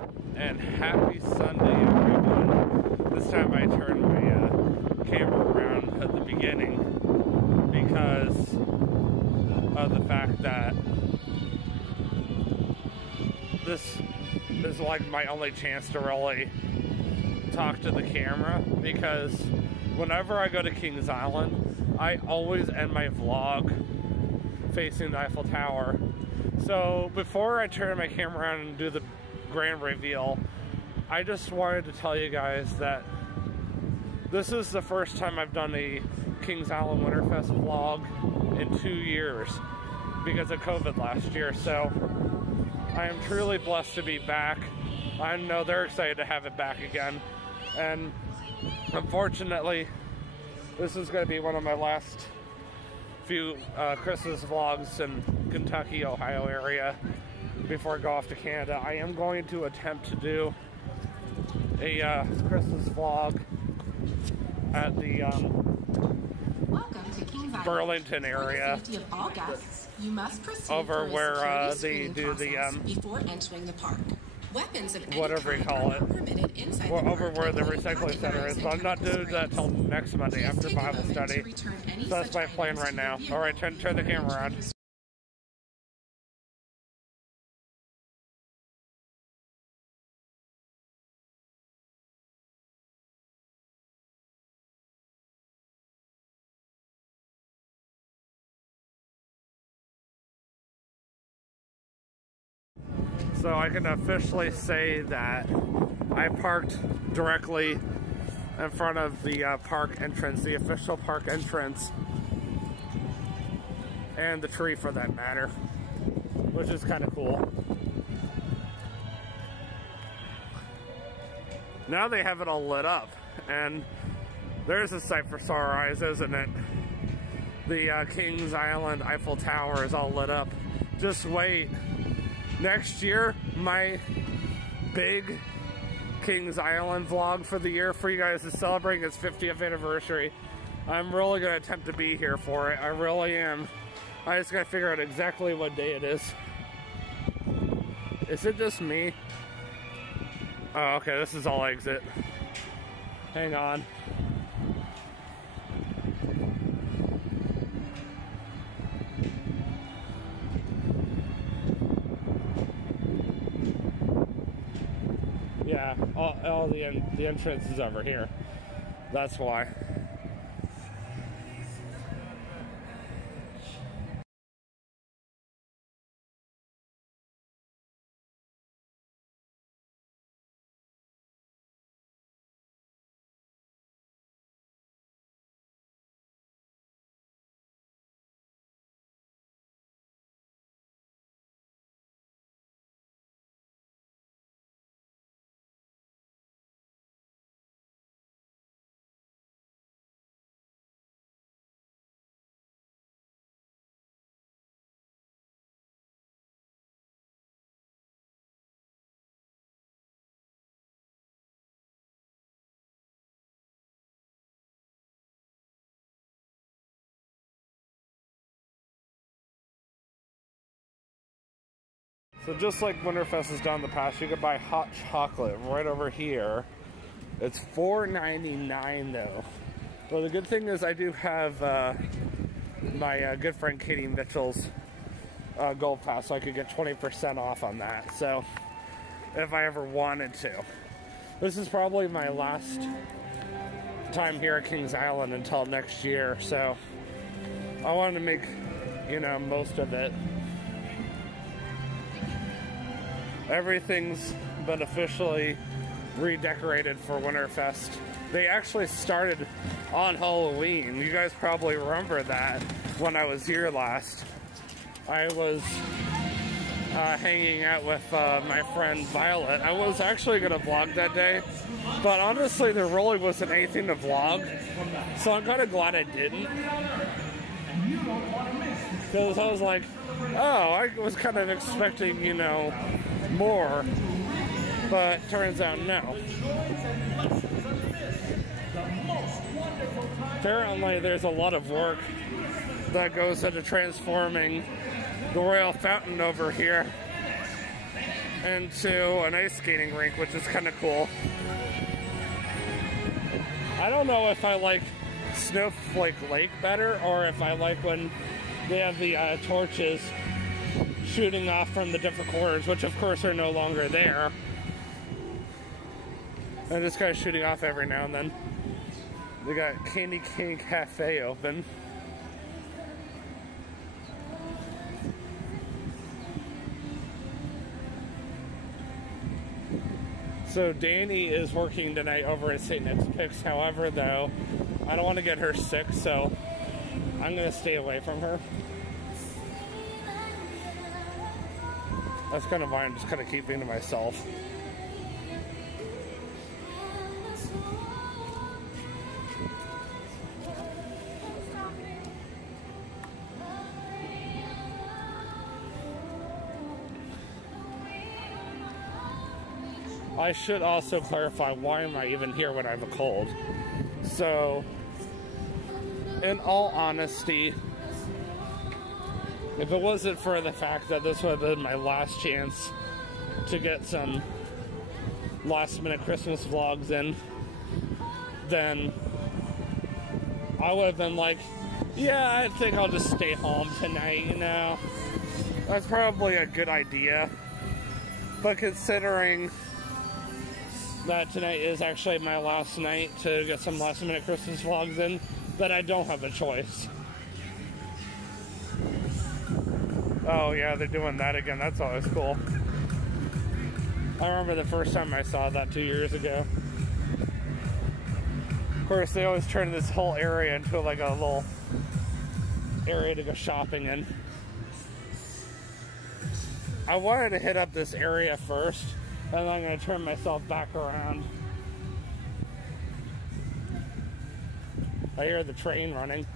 And happy Sunday, everyone. This time I turned my camera around at the beginning because of the fact that this is like my only chance to really talk to the camera, because whenever I go to Kings Island, I always end my vlog facing the Eiffel Tower. So before I turn my camera around and do the grand reveal, I just wanted to tell you guys that this is the first time I've done a Kings Island WinterFest vlog in 2 years because of COVID last year. So I am truly blessed to be back. I know they're excited to have it back again, and unfortunately this is going to be one of my last few Christmas vlogs in Kentucky, Ohio area before I go off to Canada. I am going to attempt to do a Christmas vlog at the Welcome to Kings Island. Burlington area, For the safety of all guests, you must proceed over where they do process the before entering the park. Weapons of any whatever you kind call are it, not permitted inside or the over park, where the including recycling parking center areas is. and But I'm not chemical doing that sprays. till next Monday after Please take a Bible moment study. to return any So that's such my plan items right to now. your All right, vehicle turn the camera around. So I can officially say that I parked directly in front of the park entrance, the official park entrance, and the tree for that matter, which is kind of cool. Now they have it all lit up, and there's a sight for sore eyes, isn't it? The Kings Island Eiffel Tower is all lit up. Just wait. Next year, my big Kings Island vlog for the year for you guys is celebrating its 50th anniversary. I'm really going to attempt to be here for it. I really am. I just got to figure out exactly what day it is. Is it just me? Oh, okay, this is all exit. Hang on. Yeah, all the entrance is over here. That's why. So just like WinterFest has done in the past, you could buy hot chocolate right over here. It's $4.99 though. Well, the good thing is I do have my good friend Katie Mitchell's Gold Pass, so I could get 20% off on that. So if I ever wanted to. This is probably my last time here at Kings Island until next year, so I wanted to make, you know, most of it. Everything's been officially redecorated for WinterFest. They actually started on Halloween. You guys probably remember that when I was here last. I was hanging out with my friend Violet. I was actually going to vlog that day, but honestly there really wasn't anything to vlog, so I'm kind of glad I didn't. Because I was like, oh, I was kind of expecting, you know, more, but turns out no. Apparently there's a lot of work that goes into transforming the Royal Fountain over here into an ice skating rink, which is kind of cool. I don't know if I like Snowflake Lake better, or if I like when they have the torches shooting off from the different corners, which of course are no longer there. And just kind of shooting off every now and then. They got Candy King Cafe open. So Dani is working tonight over at St. Nick's Picks. However, though, I don't want to get her sick, so I'm going to stay away from her. That's kind of why I'm just kind of keeping to myself. I should also clarify, why am I even here when I have a cold? So, in all honesty, if it wasn't for the fact that this would have been my last chance to get some last minute Christmas vlogs in, then I would have been like, yeah, I think I'll just stay home tonight, you know? That's probably a good idea. But considering that tonight is actually my last night to get some last minute Christmas vlogs in, that I don't have a choice. Oh yeah, they're doing that again. That's always cool. I remember the first time I saw that 2 years ago. Of course, they always turn this whole area into like a little area to go shopping in. I wanted to hit up this area first, and then I'm going to turn myself back around. I hear the train running.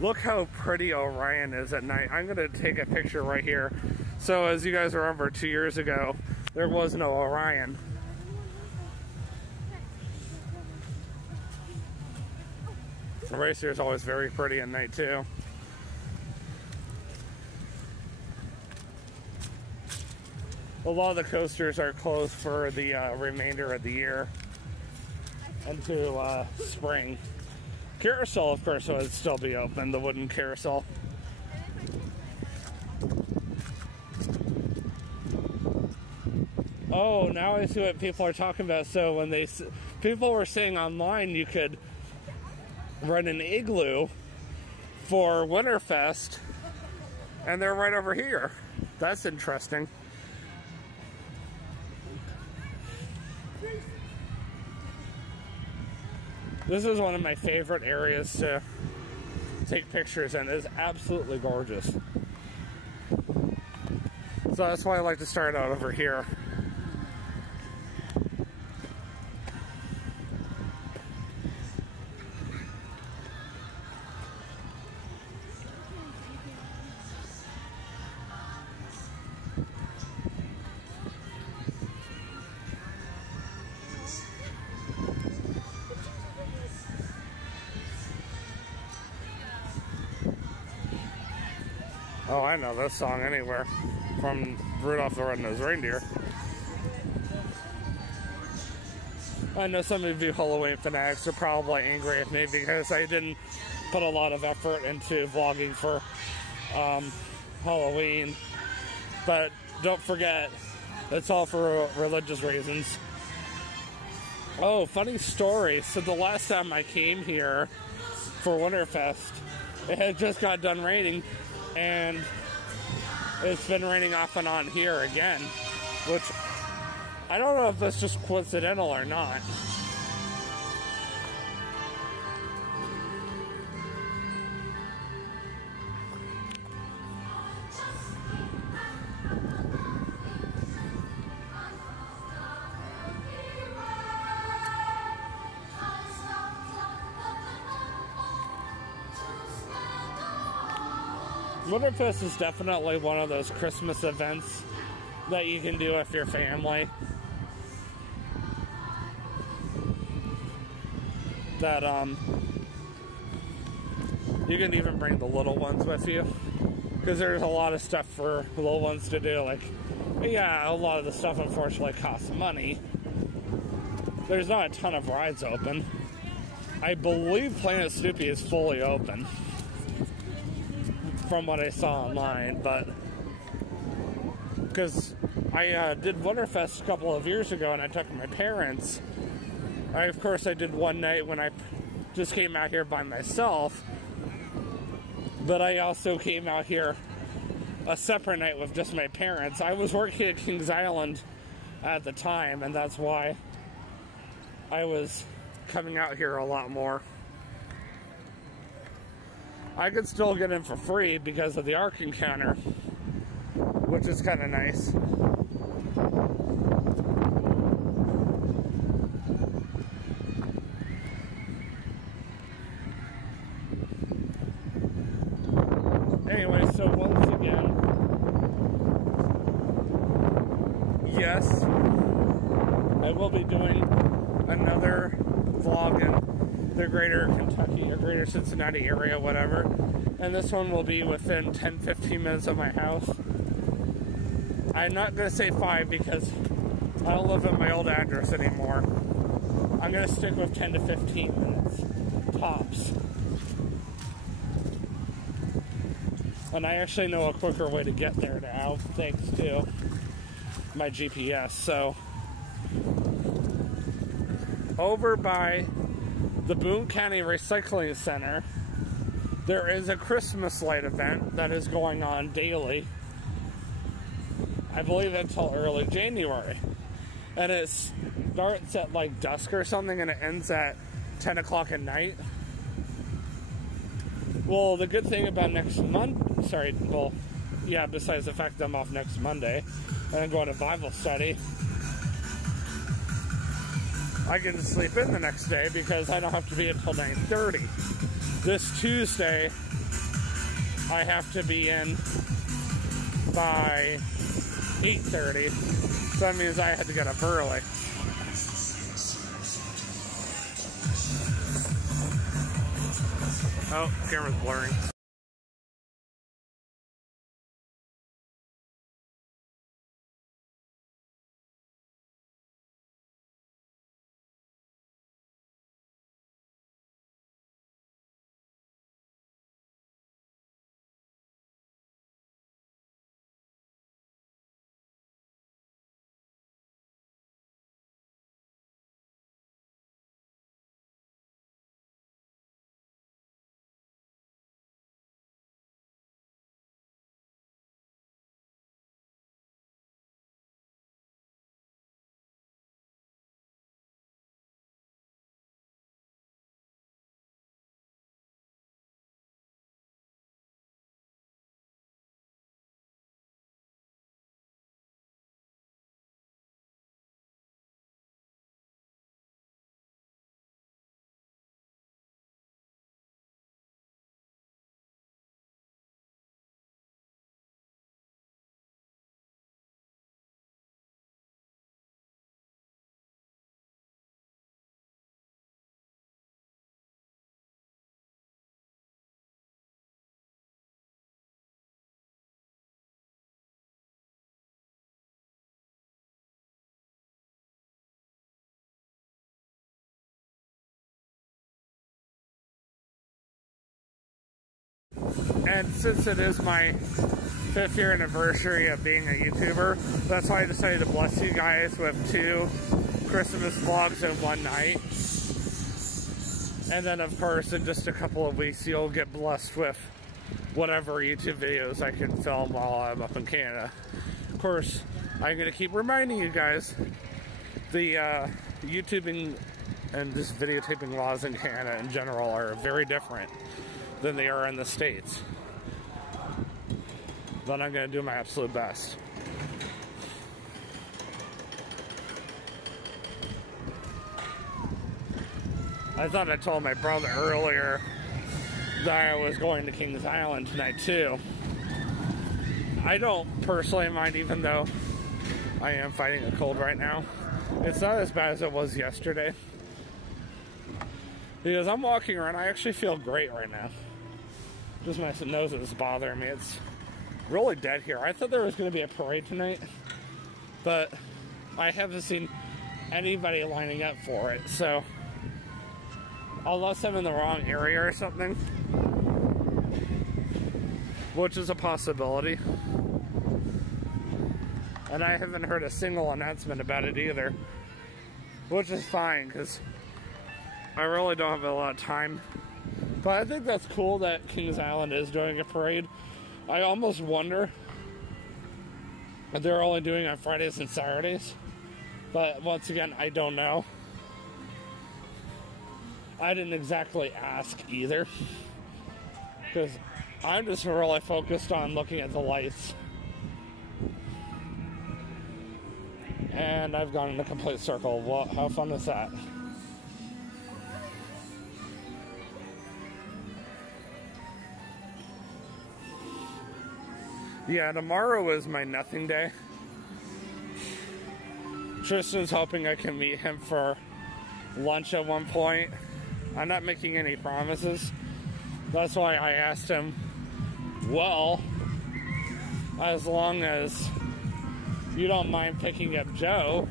Look how pretty Orion is at night. I'm going to take a picture right here. So as you guys remember, 2 years ago, there was no Orion. The race here is always very pretty at night too. A lot of the coasters are closed for the remainder of the year into spring. Carousel, of course, would still be open, the wooden carousel. Oh, now I see what people are talking about. So when people were saying online you could rent an igloo for WinterFest, and they're right over here. That's interesting. This is one of my favorite areas to take pictures in. It is absolutely gorgeous. So that's why I like to start out over here. Oh, I know this song anywhere from Rudolph the Red-Nosed Reindeer. I know some of you Halloween fanatics are probably angry at me because I didn't put a lot of effort into vlogging for Halloween. But don't forget, it's all for religious reasons. Oh, funny story. So the last time I came here for WinterFest, it had just got done raining. And it's been raining off and on here again, which I don't know if that's just coincidental or not. WinterFest is definitely one of those Christmas events that you can do with your family. That you can even bring the little ones with you, because there's a lot of stuff for little ones to do, like Yeah, a lot of the stuff unfortunately costs money. There's not a ton of rides open. I believe Planet Snoopy is fully open from what I saw online, but because I did WinterFest a couple of years ago and I took my parents. Of course, I did one night when I just came out here by myself, but I also came out here a separate night with just my parents. I was working at Kings Island at the time, and that's why I was coming out here a lot more. I could still get in for free because of the Ark Encounter, which is kind of nice. Anyway, so once again, yes, I will be doing another vlog in the greater Kentucky or greater Cincinnati area, whatever. And this one will be within 10-15 minutes of my house. I'm not going to say 5 because I don't live at my old address anymore. I'm going to stick with 10 to 15 minutes, tops. And I actually know a quicker way to get there now, thanks to my GPS. So, over by the Boone County Recycling Center, there is a Christmas light event that is going on daily. I believe until early January. And it starts at like dusk or something and it ends at 10 o'clock at night. Well, the good thing about next month, besides the fact that I'm off next Monday and I'm going to Bible study, I can sleep in the next day because I don't have to be until 9:30. This Tuesday, I have to be in by 8:30, so that means I had to get up early. Oh, camera's blurring. And since it is my 5th year anniversary of being a YouTuber, that's why I decided to bless you guys with 2 Christmas vlogs in one night. And then of course in just a couple of weeks you'll get blessed with whatever YouTube videos I can film while I'm up in Canada. Of course, I'm going to keep reminding you guys the YouTubing and just videotaping laws in Canada in general are very different than they are in the States. But I'm going to do my absolute best. I thought I told my brother earlier that I was going to Kings Island tonight too. I don't personally mind, even though I am fighting a cold right now. It's not as bad as it was yesterday. Because I'm walking around, I actually feel great right now. Just my nose is bothering me. It's really dead here. I thought there was going to be a parade tonight, but I haven't seen anybody lining up for it, so unless I'm in the wrong area or something, which is a possibility. And I haven't heard a single announcement about it either, which is fine because I really don't have a lot of time. But I think that's cool that Kings Island is doing a parade. I almost wonder if they're only doing it on Fridays and Saturdays. But once again, I don't know. I didn't exactly ask either, because I'm just really focused on looking at the lights. And I've gone in a complete circle. Well, how fun is that? Yeah, tomorrow is my nothing day. Tristan's hoping I can meet him for lunch at one point. I'm not making any promises. That's why I asked him, well, as long as you don't mind picking up Joe,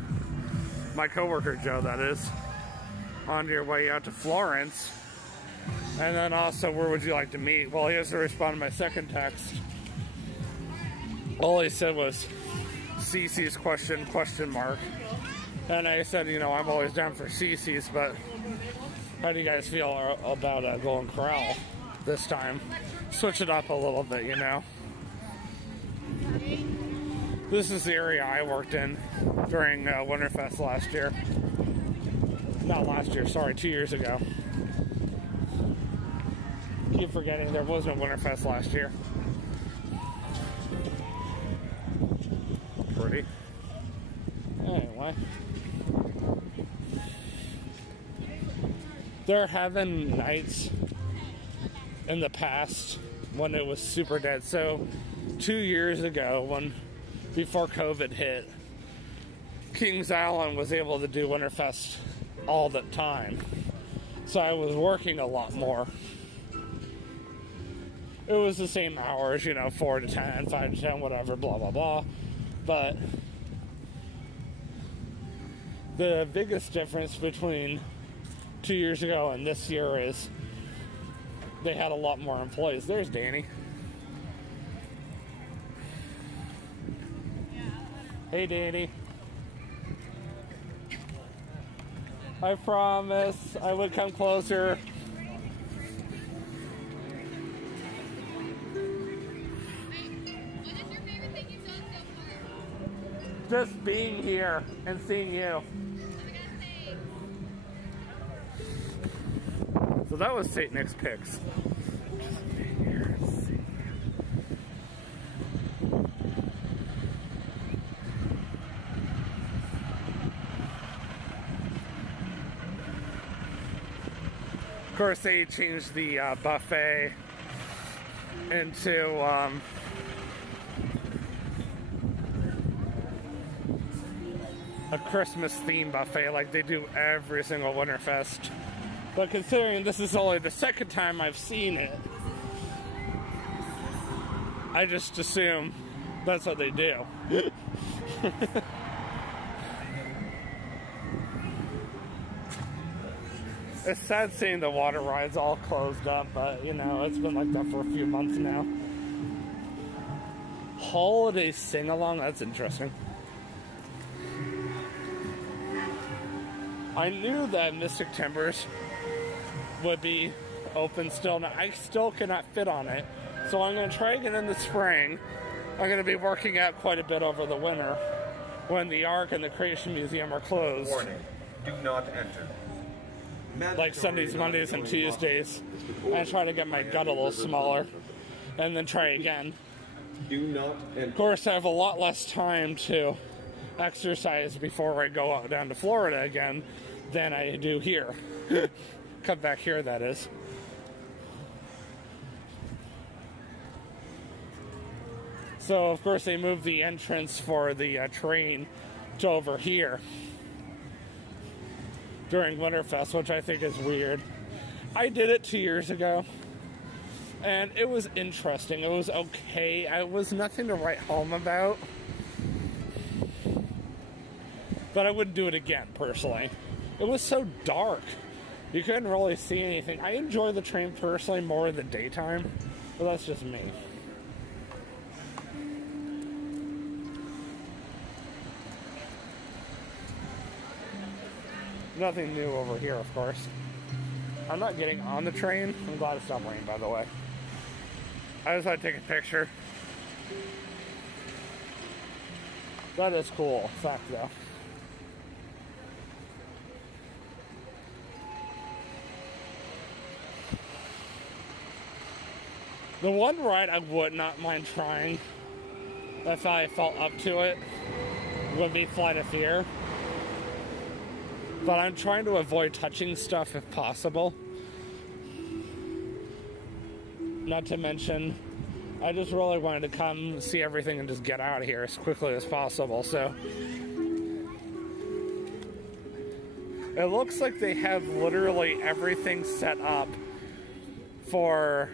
my coworker Joe, that is, on your way out to Florence. And then also, where would you like to meet? Well, he has to respond to my second text. All he said was CC's question mark. And I said, you know, I'm always down for CC's, but how do you guys feel about Golden Corral this time? Switch it up a little bit, you know. This is the area I worked in during WinterFest last year. Not last year, sorry, 2 years ago. Keep forgetting there wasn't WinterFest last year. Pretty. Anyway. They're having nights in the past when it was super dead. So 2 years ago, before COVID hit, Kings Island was able to do WinterFest all the time. So I was working a lot more. It was the same hours, you know, 4 to 10, 5 to 10, whatever, blah, blah, blah. But the biggest difference between 2 years ago and this year is they had a lot more employees. There's Dani. Hey, Dani. I promise I would come closer. Just being here and seeing you. So that was St. Nick's Picks. Just being here and seeing you. Of course, they changed the buffet into a Christmas theme buffet like they do every single WinterFest. But considering this is only the second time I've seen it, I just assume that's what they do. It's sad seeing the water rides all closed up, but you know, it's been like that for a few months now. Holiday sing-along, that's interesting. I knew that Mystic Timbers would be open still. Now, I still cannot fit on it, so I'm going to try again in the spring. I'm going to be working out quite a bit over the winter when the Ark and the Creation Museum are closed. Warning, do not enter. Like Sundays, Mondays, and Tuesdays. And try to get my gut a little smaller, and then try again. Do not enter. Of course, I have a lot less time to exercise before I go out down to Florida again than I do here. Come back here, that is. So, of course, they moved the entrance for the train to over here during WinterFest, which I think is weird. I did it 2 years ago, and it was interesting. It was okay. It was nothing to write home about. But I wouldn't do it again, personally. It was so dark. You couldn't really see anything. I enjoy the train personally more in the daytime, but that's just me. Nothing new over here, of course. I'm not getting on the train. I'm glad it stopped raining, by the way. I just had to take a picture. That is cool. Fact, though. The one ride I would not mind trying, if I felt up to it, would be Flight of Fear. But I'm trying to avoid touching stuff if possible. Not to mention, I just really wanted to come see everything and just get out of here as quickly as possible. So it looks like they have literally everything set up for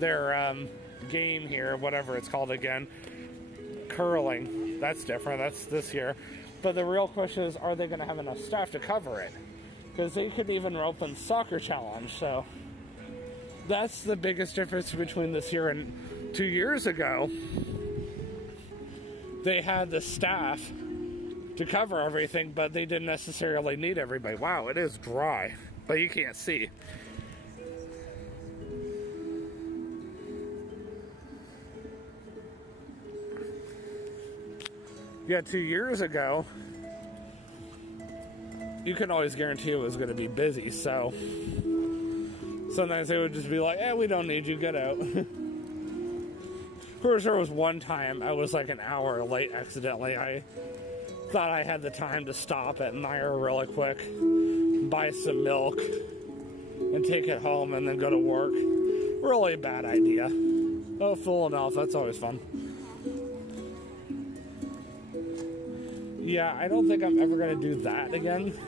their game here, whatever it's called again. Curling. That's different. That's this year. But the real question is, are they going to have enough staff to cover it? Because they could even open soccer challenge. So that's the biggest difference between this year and 2 years ago. They had the staff to cover everything, but they didn't necessarily need everybody. Wow, it is dry, but you can't see. Yeah, 2 years ago, you couldn't always guarantee it was going to be busy, so sometimes they would just be like, we don't need you, get out. Of course, there was one time I was like an hour late accidentally. I thought I had the time to stop at Meijer really quick, buy some milk, and take it home and then go to work. Really bad idea. Oh, full enough, that's always fun. Yeah, I don't think I'm ever going to do that again,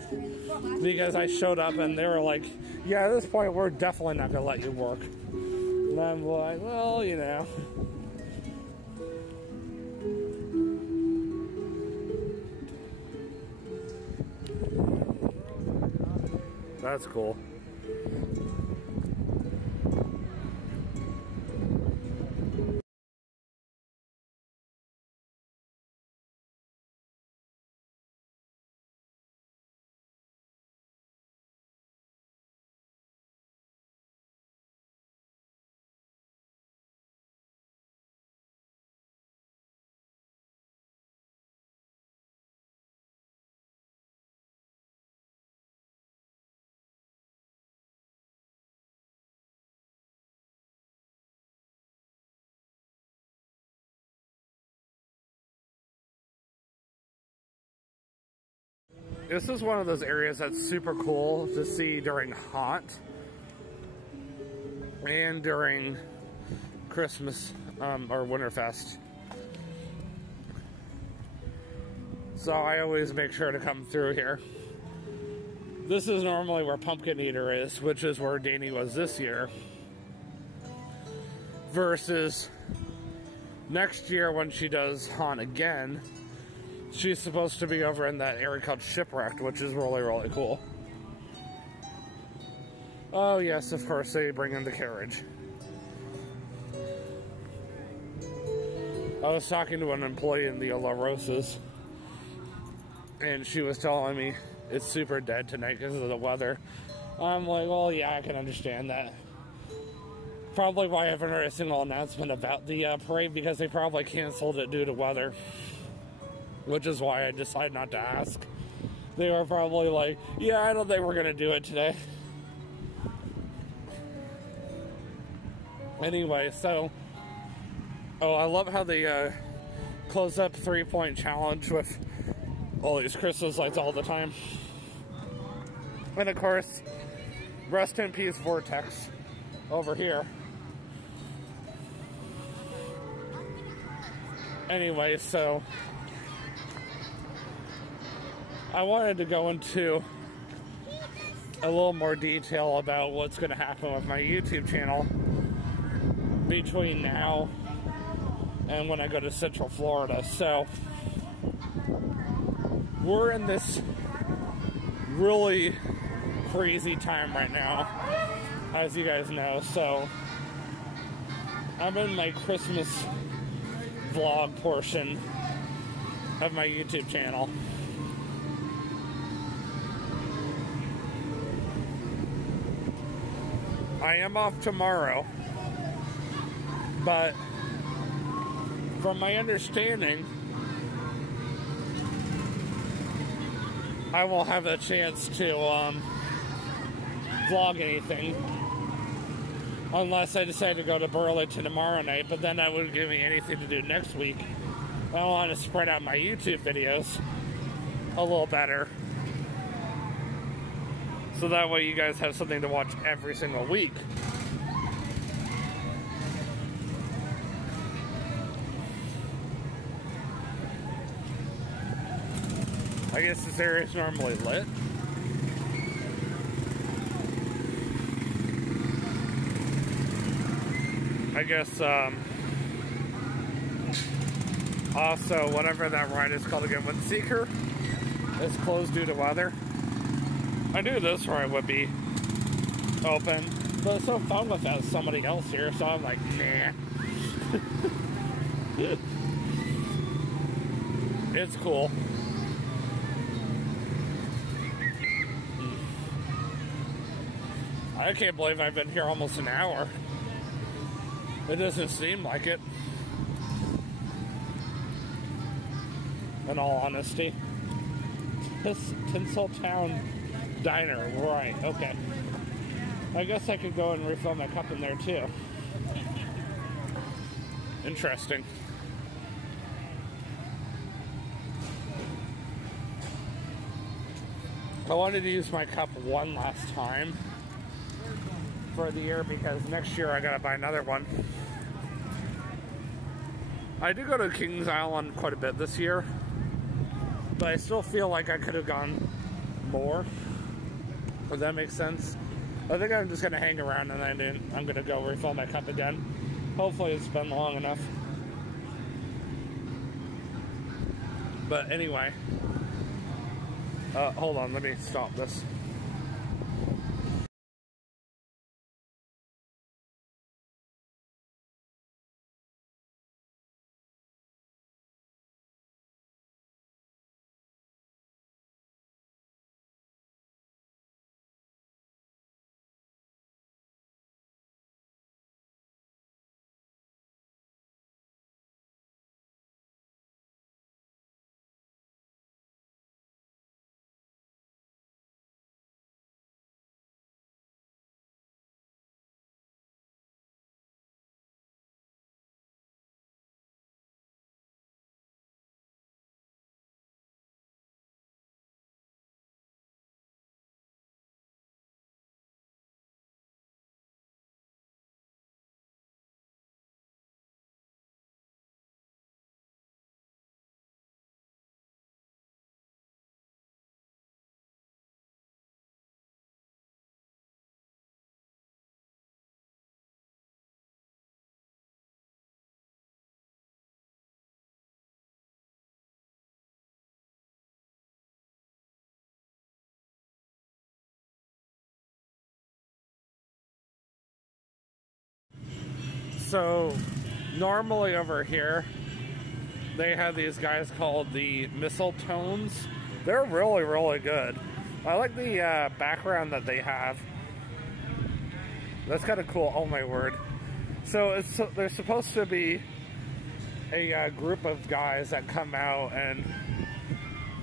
because I showed up and they were like, yeah, at this point we're definitely not going to let you work. And I'm like, well, you know. That's cool. This is one of those areas that's super cool to see during haunt and during Christmas or WinterFest. So I always make sure to come through here. This is normally where Pumpkin Eater is, which is where Dani was this year. Versus next year when she does haunt again, she's supposed to be over in that area called Shipwrecked, which is really, really cool. Oh yes, of course, they bring in the carriage. I was talking to an employee in the La Rosas, and she was telling me it's super dead tonight because of the weather. I'm like, well, yeah, I can understand that. Probably why I haven't heard a single announcement about the parade, because they probably canceled it due to weather. Which is why I decided not to ask. They were probably like, yeah, I don't think we're going to do it today. Anyway, so... Oh, I love how they close up 3-point challenge with all these Christmas lights all the time. And of course, rest in peace Vortex over here. Anyway, so... I wanted to go into a little more detail about what's going to happen with my YouTube channel between now and when I go to Central Florida. So, we're in this really crazy time right now, as you guys know. So I'm in my Christmas vlog portion of my YouTube channel. I am off tomorrow, but from my understanding, I won't have a chance to vlog anything unless I decide to go to Burlington tomorrow night, but then that wouldn't give me anything to do next week. I want to spread out my YouTube videos a little better, so that way you guys have something to watch every single week. I guess this area is normally lit. I guess, also, whatever that ride is called again, Windseeker, is closed due to weather. I knew this ride would be open, but it's so fun without somebody else here, so I'm like, nah. It's cool. I can't believe I've been here almost an hour. It doesn't seem like it, in all honesty. This Tinseltown Diner, right, okay. I guess I could go and refill my cup in there too. Interesting. I wanted to use my cup one last time for the year because next year I gotta buy another one. I do go to Kings Island quite a bit this year, but I still feel like I could have gone more, if that makes sense. I think I'm just gonna hang around and then I'm gonna go refill my cup again. Hopefully it's been long enough. But anyway, hold on, let me stop this. So, normally over here, they have these guys called the Mistletones. They're really, really good. I like the background that they have. That's kind of cool. Oh my word. So, they're supposed to be a group of guys that come out and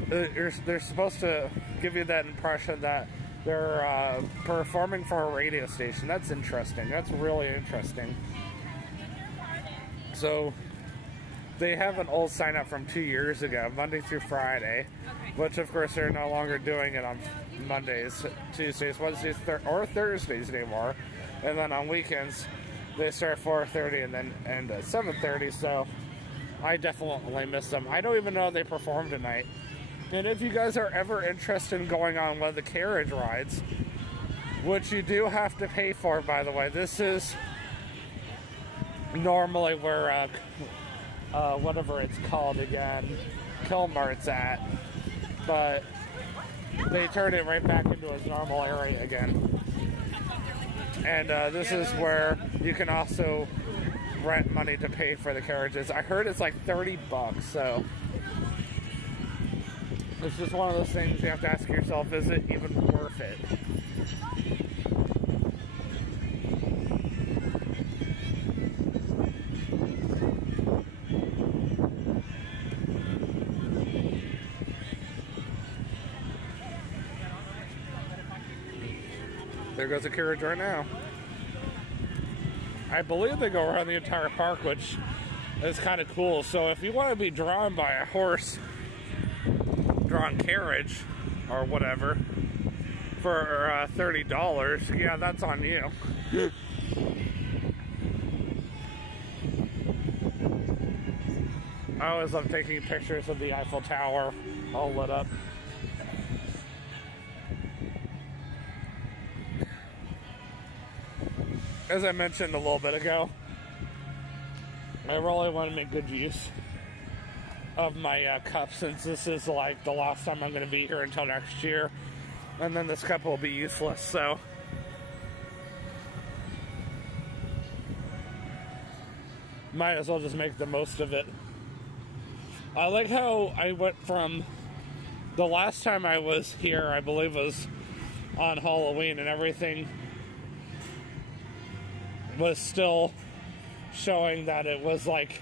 they're supposed to give you that impression that they're performing for a radio station. That's interesting. That's really interesting. So, they have an old sign up from 2 years ago, Monday through Friday, which of course they're no longer doing it on Mondays, Tuesdays, Wednesdays, or Thursdays anymore. And then on weekends, they start at 4:30 and then end at 7:30, so I definitely miss them. I don't even know if they perform tonight. And if you guys are ever interested in going on one of the carriage rides, which you do have to pay for, by the way, this is normally where, whatever it's called again, Kilmart's at. but they turned it right back into its normal area again. And this is where you can also rent money to pay for the carriages. I heard it's like $30, so it's just one of those things you have to ask yourself, is it even worth it? There goes a carriage right now. I believe they go around the entire park, which is kind of cool. So if you want to be drawn by a horse-drawn carriage or whatever for $30, yeah, that's on you. I always love taking pictures of the Eiffel Tower all lit up. As I mentioned a little bit ago, I really want to make good use of my cup, since this is like the last time I'm going to be here until next year, and then this cup will be useless, so might as well just make the most of it. I like how I went from the last time I was here, I believe was on Halloween, and everything was still showing that it was like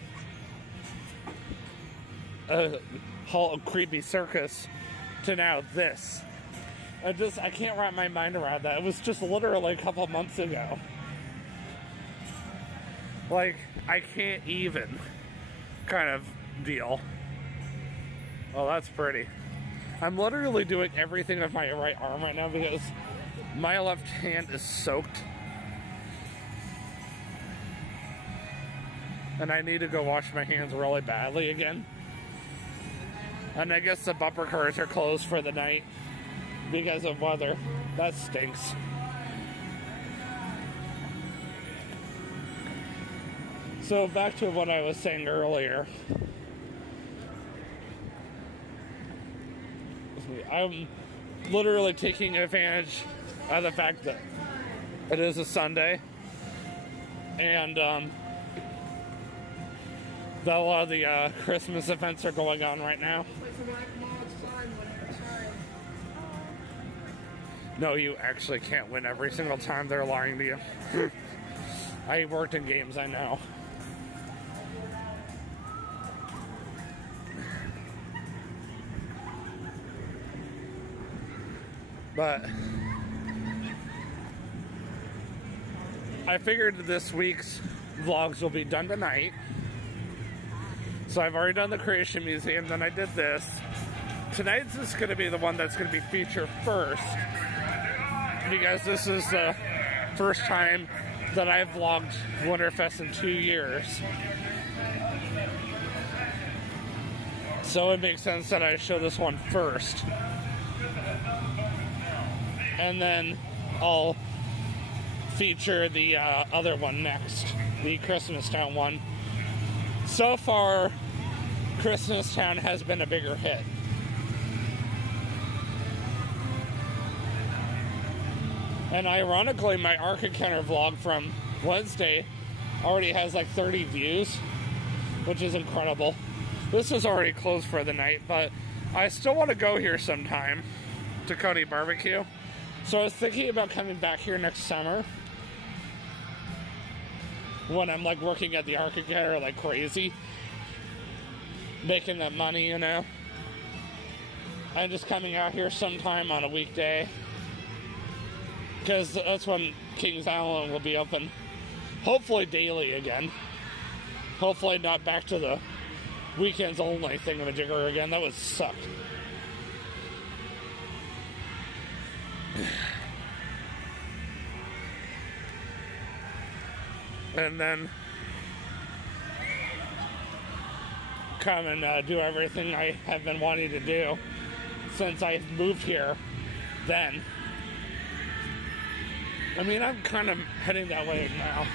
a whole creepy circus, to now this. I can't wrap my mind around that. It was just literally a couple months ago. Like, I can't even kind of deal. Oh, that's pretty. I'm literally doing everything with my right arm right now because my left hand is soaked. And I need to go wash my hands really badly again. And I guess the bumper cars are closed for the night because of weather. That stinks. So back to what I was saying earlier. I'm literally taking advantage of the fact that it is a Sunday. And that a lot of the Christmas events are going on right now. No, you actually can't win every single time. They're lying to you. I worked in games, I know. But I figured this week's vlogs will be done tonight. So I've already done the Creation Museum, then I did this. Tonight's is going to be the one that's going to be featured first, because this is the first time that I've vlogged WinterFest in 2 years. So it makes sense that I show this one first. And then I'll feature the other one next, the Christmas Town one. So far, Christmas Town has been a bigger hit. And ironically, my Ark Encounter vlog from Wednesday already has like 30 views, which is incredible. This is already closed for the night, but I still want to go here sometime to Cody Barbecue. So I was thinking about coming back here next summer when I'm like working at the Ark Encounter like crazy, making that money, you know. I'm just coming out here sometime on a weekday, because that's when Kings Island will be open. Hopefully daily again. Hopefully not back to the weekends only thingamajigger again. That would suck. And then come and do everything I have been wanting to do since I moved here then. I mean, I'm kind of heading that way now.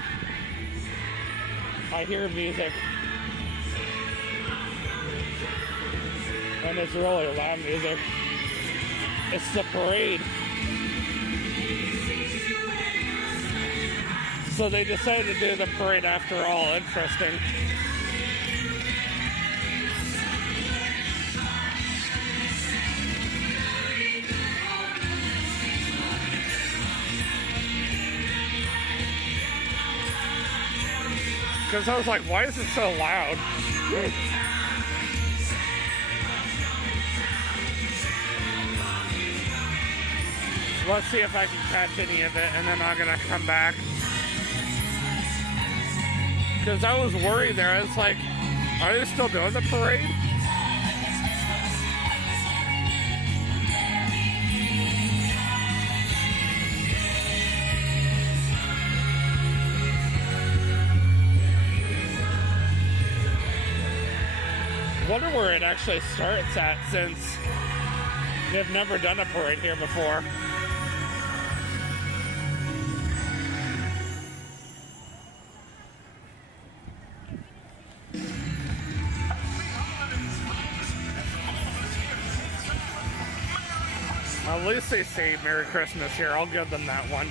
I hear music. And and it's really loud music. It's the parade. So they decided to do the parade after all. Interesting. Because I was like, why is it so loud? Let's see if I can catch any of it, and then I'm gonna come back. Because I was worried there. I was like, are they still doing the parade? Wonder where it actually starts at, since they've never done a parade here before. At least they say Merry Christmas here. I'll give them that one.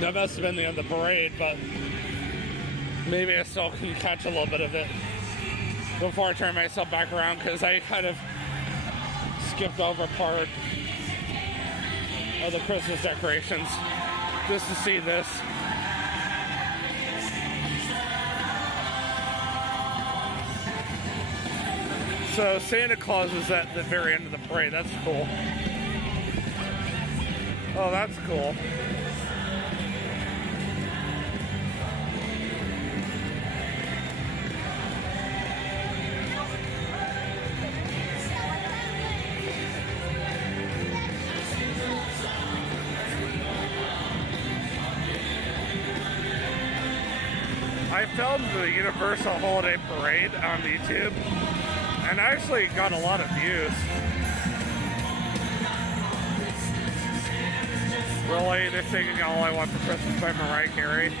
That must have been the end of the parade, but maybe I still can catch a little bit of it before I turn myself back around, because I kind of skipped over part of the Christmas decorations just to see this. So Santa Claus is at the very end of the parade. That's cool. Oh, that's cool. I filmed the Universal Holiday Parade on YouTube, and I actually got a lot of views. Really? They're singing All I Want for Christmas by Mariah Carey?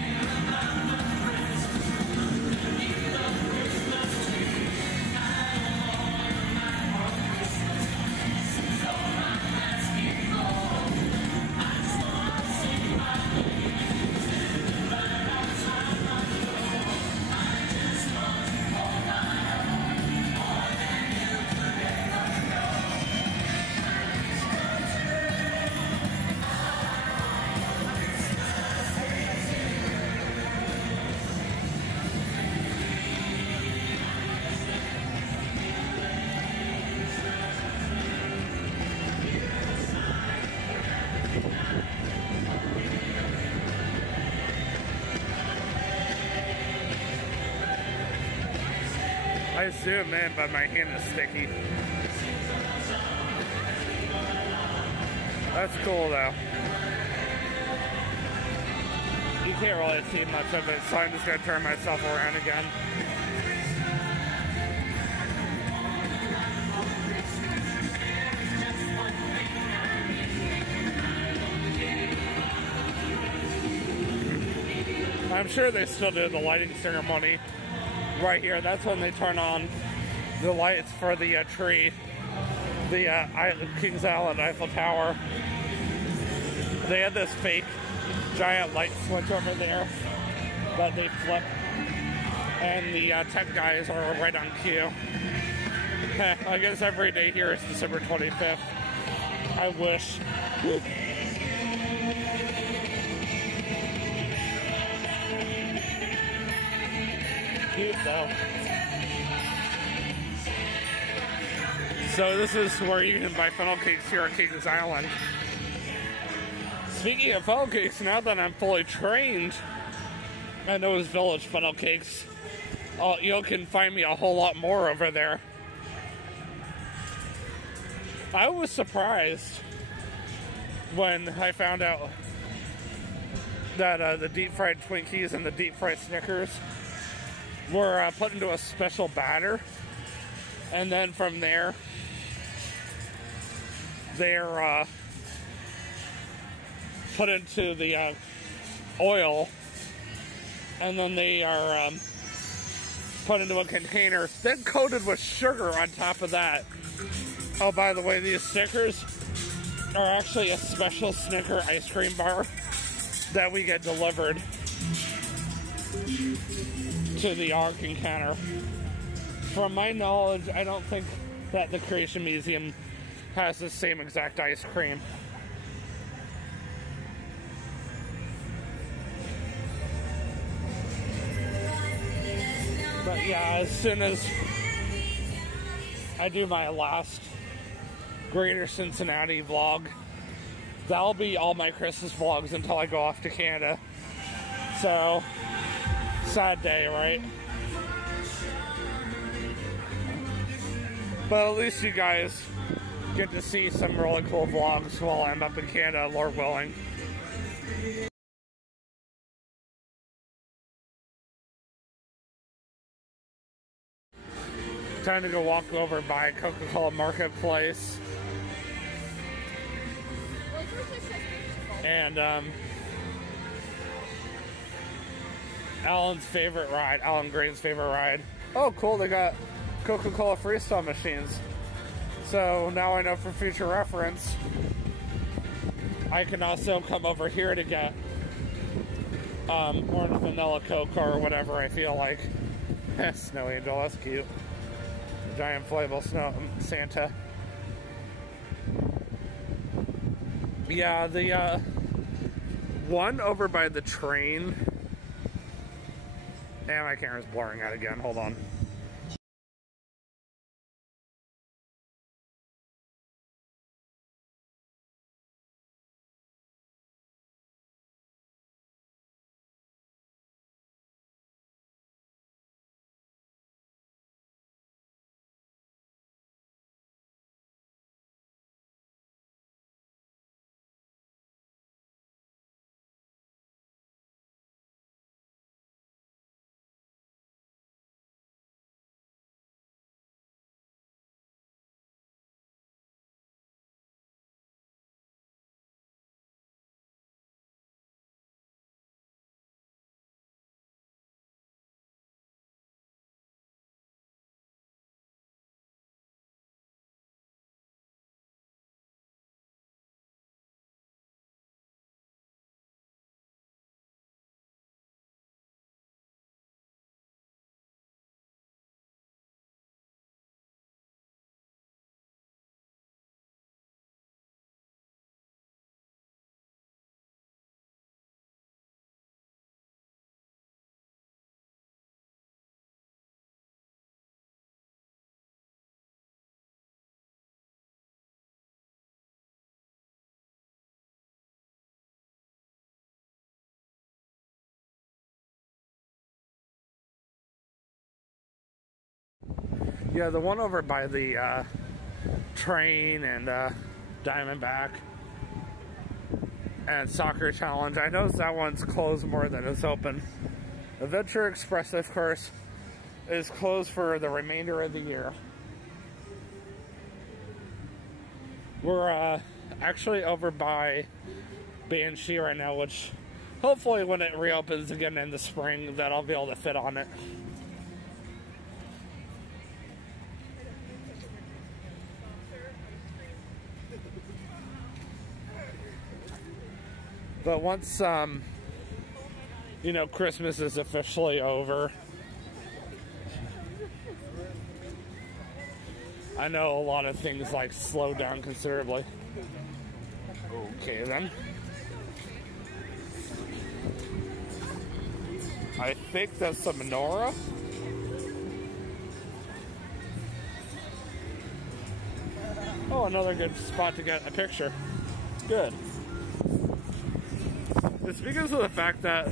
I zoom in, but my hand is sticky. That's cool, though. You can't really see much of it, so I'm just going to turn myself around again. I'm sure they still do the lighting ceremony right here. That's when they turn on the lights for the tree, the Kings Island Eiffel Tower. They had this fake giant light switch over there that they flip, and the tech guys are right on cue. I guess every day here is December 25th. I wish. Cute though. So this is where you can buy funnel cakes here at Kings Island. Speaking of funnel cakes, now that I'm fully trained at Noah's Village funnel cakes, you can find me a whole lot more over there. I was surprised when I found out that the deep fried Twinkies and the deep fried Snickers were put into a special batter, and then from there they're put into the oil, and then they are put into a container, then coated with sugar on top of that. Oh, by the way, these Snickers are actually a special Snicker ice cream bar that we get delivered to the Ark Encounter. From my knowledge, I don't think that the Creation Museum has the same exact ice cream. But yeah, as soon as I do my last Greater Cincinnati vlog, that'll be all my Christmas vlogs until I go off to Canada. So, sad day, right? But at least you guys get to see some really cool vlogs while I'm up in Canada, Lord willing. Time to go walk over by Coca-Cola Marketplace. And Alan Green's favorite ride. Oh, cool, they got Coca-Cola freestyle machines. So now I know for future reference, I can also come over here to get orange vanilla Coke or whatever I feel like. Snow Angel, that's cute. Giant inflatable snow Santa. Yeah, the one over by the train. And my camera's blurring out again. Hold on. Yeah, the one over by the train and Diamondback and Soccer Challenge, I noticed that one's closed more than it's open. Adventure Express, of course, is closed for the remainder of the year. We're actually over by Banshee right now, which hopefully when it reopens again in the spring, that I'll be able to fit on it. But once, you know, Christmas is officially over, I know a lot of things like slow down considerably. Okay then. I think that's the menorah. Oh, another good spot to get a picture. Good. It's because of the fact that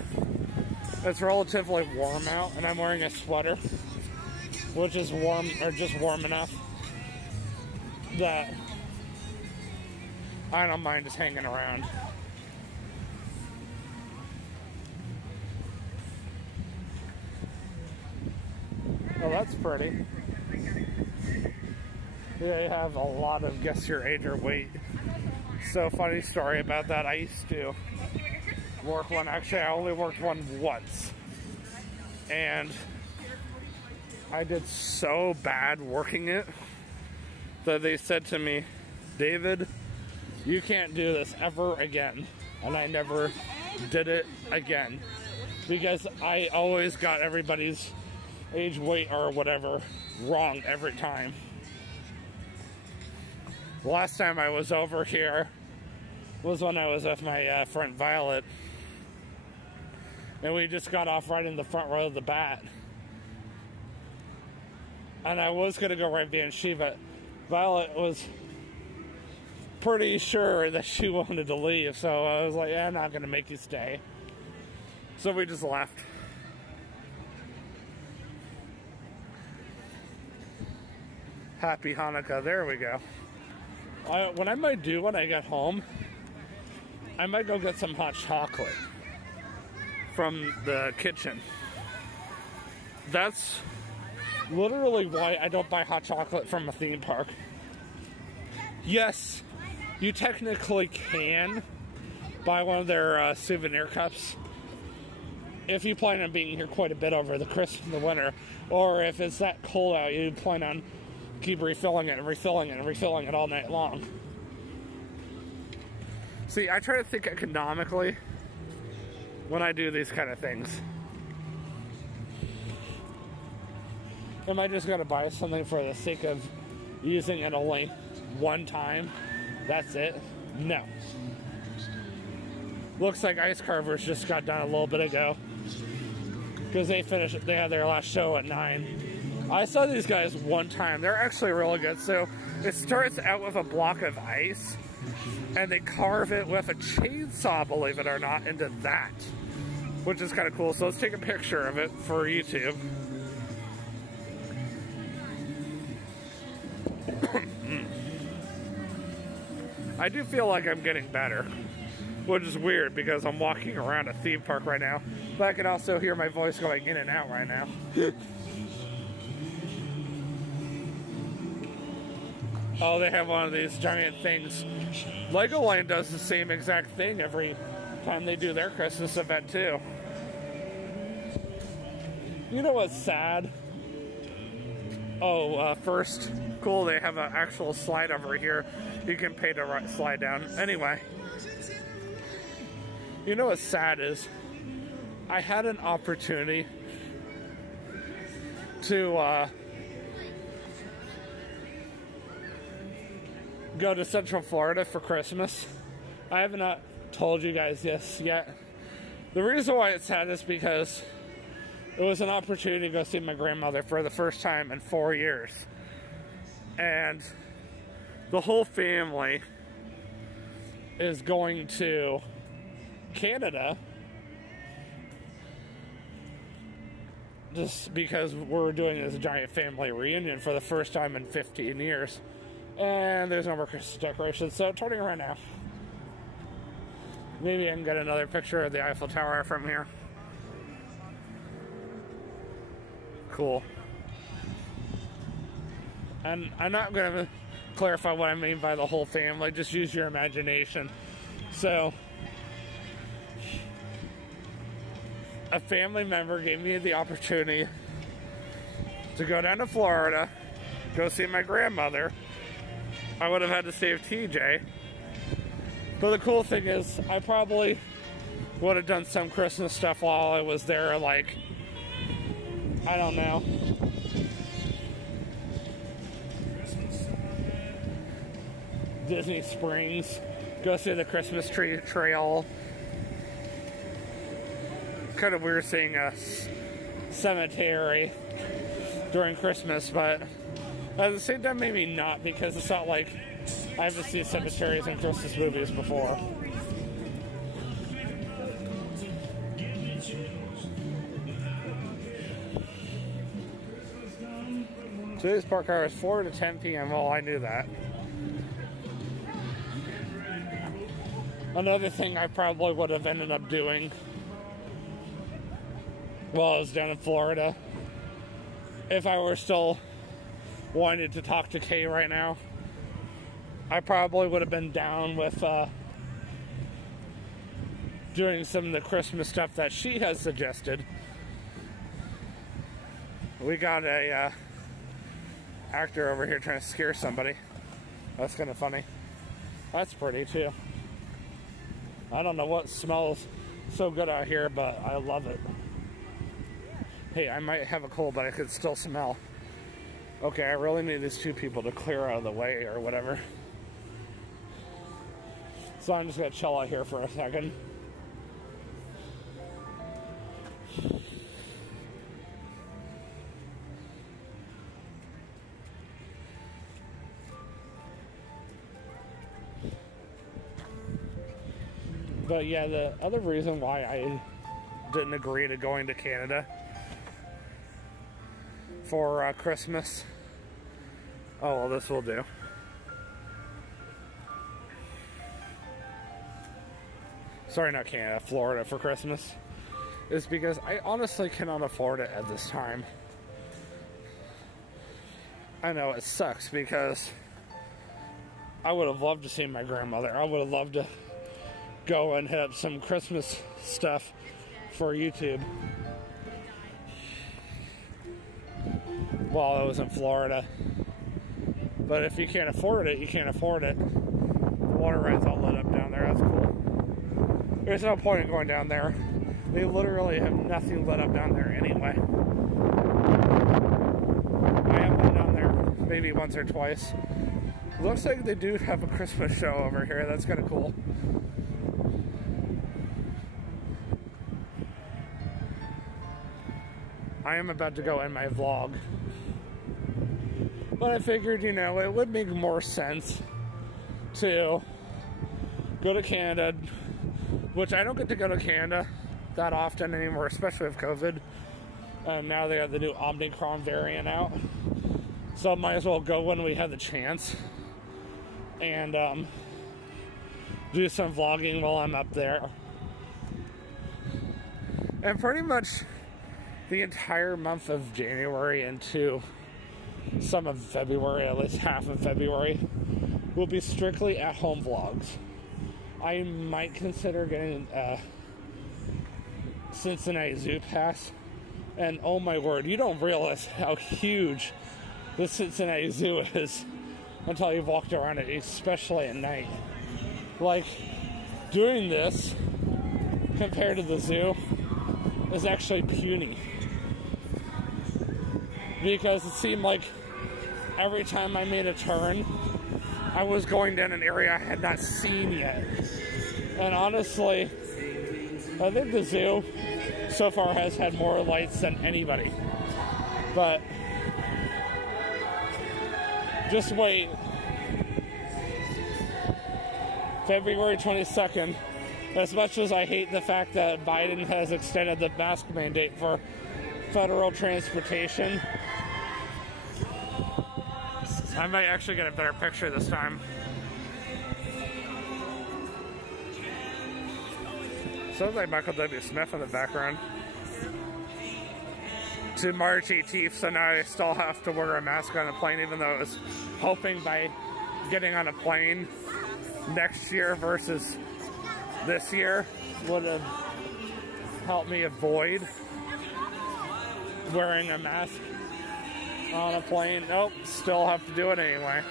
it's relatively warm out and I'm wearing a sweater, which is warm, or just warm enough that I don't mind just hanging around. that's pretty. They have a lot of guess your age or weight. So funny story about that. I used to work one. Actually, I only worked one once. And I did so bad working it that they said to me, David, you can't do this ever again. And I never did it again. Because I always got everybody's age, weight, or whatever wrong every time. The last time I was over here was when I was with my friend Violet. And we just got off right in the front row of the bat. And I was going to go right behind she, but Violet was pretty sure that she wanted to leave. So I was like, yeah, I'm not going to make you stay. So we just left. Happy Hanukkah. There we go. What I might do when I get home, I might go get some hot chocolate from the kitchen. That's literally why I don't buy hot chocolate from a theme park. Yes, you technically can buy one of their souvenir cups if you plan on being here quite a bit over the winter, or if it's that cold out, you plan on keep refilling it and refilling it and refilling it all night long. See, I try to think economically when I do these kind of things. Am I just going to buy something for the sake of using it only one time? That's it? No. Looks like Ice Carvers just got done a little bit ago. Because they had their last show at 9. I saw these guys one time. They're actually really good. So it starts out with a block of ice, and they carve it with a chainsaw, believe it or not, into that, which is kind of cool. So let's take a picture of it for YouTube. I do feel like I'm getting better, which is weird because I'm walking around a theme park right now, but I can also hear my voice going in and out right now. Oh, they have one of these giant things. Legoland does the same exact thing every time they do their Christmas event too. You know what's sad? Oh, first, cool, they have an actual slide over here. You can pay to slide down. Anyway, you know what's sad is I had an opportunity to go to Central Florida for Christmas. I have not told you guys this yet. The reason why it's sad is because it was an opportunity to go see my grandmother for the first time in 4 years. And the whole family is going to Canada just because we're doing this giant family reunion for the first time in 15 years. And there's no more Christmas decorations, so turning around now. Maybe I can get another picture of the Eiffel Tower from here. Cool. And I'm not going to clarify what I mean by the whole family, just use your imagination. So, a family member gave me the opportunity to go down to Florida, go see my grandmother. I would have had to save TJ. But the cool thing is, I probably would have done some Christmas stuff while I was there, like, I don't know. Disney Springs, go see the Christmas tree trail. It's kind of weird seeing a cemetery during Christmas, but at the same time, maybe not, because it's not like I haven't seen cemeteries in Christmas movies before. Today's park hour is 4 to 10 p.m. Well, I knew that. Another thing I probably would have ended up doing while I was down in Florida if I were still wanting to talk to Kay right now, I probably would have been down with doing some of the Christmas stuff that she has suggested. We got a actor over here trying to scare somebody. That's kind of funny. That's pretty too. I don't know what smells so good out here, but I love it. Hey, I might have a cold, but I could still smell. Okay, I really need these two people to clear out of the way or whatever. So I'm just gonna chill out here for a second. But yeah, the other reason why I didn't agree to going to Canada for Christmas. Oh, well, this will do. Sorry, not Canada, Florida for Christmas. Is because I honestly cannot afford it at this time. I know it sucks because I would have loved to see my grandmother. I would have loved to go and hit up some Christmas stuff for YouTube while I was in Florida. But if you can't afford it, you can't afford it. The water ride's all lit up down there. That's cool. There's no point in going down there. They literally have nothing lit up down there anyway. I have been down there maybe once or twice. Looks like they do have a Christmas show over here. That's kind of cool. I am about to go in my vlog. But I figured, you know, it would make more sense to go to Canada, which I don't get to go to Canada that often anymore, especially with COVID. Now they have the new Omicron variant out. So I might as well go when we have the chance. And do some vlogging while I'm up there. And pretty much the entire month of January into some of February, at least half of February, will be strictly at-home vlogs. I might consider getting a Cincinnati Zoo Pass. And oh my word, you don't realize how huge the Cincinnati Zoo is until you've walked around it, especially at night. Like, doing this compared to the zoo is actually puny. Because it seemed like every time I made a turn, I was going down an area I had not seen yet. And honestly, I think the zoo so far has had more lights than anybody. But just wait. February 22nd, as much as I hate the fact that Biden has extended the mask mandate for federal transportation, I might actually get a better picture this time. Sounds like Michael W. Smith in the background. To March 18th, so now I still have to wear a mask on a plane, even though I was hoping by getting on a plane next year versus this year would have helped me avoid wearing a mask on a plane. Nope, still have to do it anyway.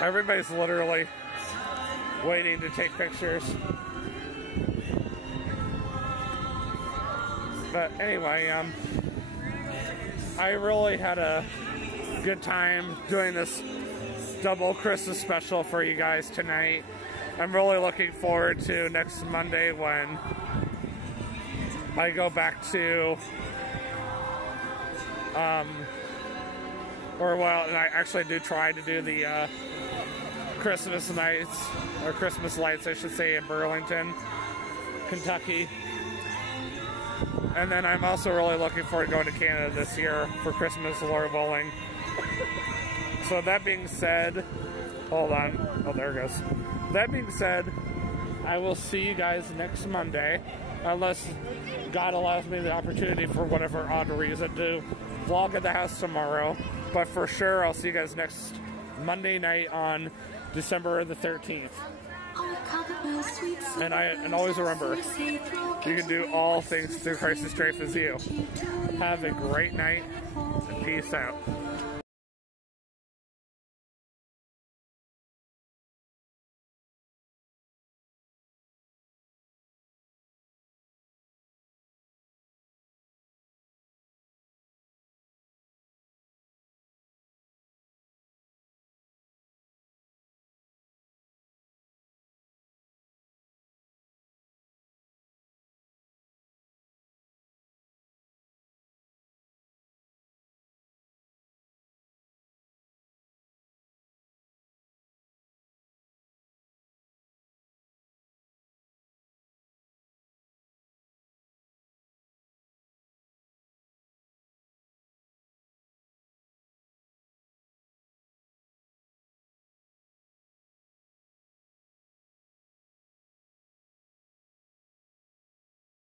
Everybody's literally waiting to take pictures. But anyway, I really had a good time doing this double Christmas special for you guys tonight. I'm really looking forward to next Monday when I go back to and I actually do try to do the Christmas nights, or Christmas lights I should say, in Burlington, Kentucky. And then I'm also really looking forward to going to Canada this year for Christmas, Lord willing. So that being said, hold on. Oh, there it goes. That being said, I will see you guys next Monday. unless God allows me the opportunity for whatever odd reason to vlog at the house tomorrow. But for sure, I'll see you guys next Monday night on December the 13th. And always remember, you can do all things through Christ who strengthens you. Have a great night, and peace out.